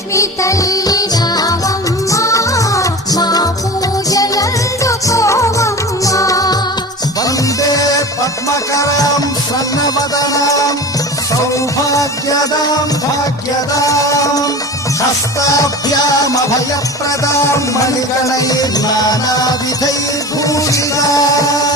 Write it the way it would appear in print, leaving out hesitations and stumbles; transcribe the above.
లక్ష్మి తల్లి రావమ్మ మా పూజలందుకోవమ్మ. వందే పద్మకరాం స్వర్ణవదనాం సౌభాగ్యదాం భాగ్యదాం హస్తాభ్యామభయప్రదాం మణిగణైర్నానావిధైర్భూషితాం.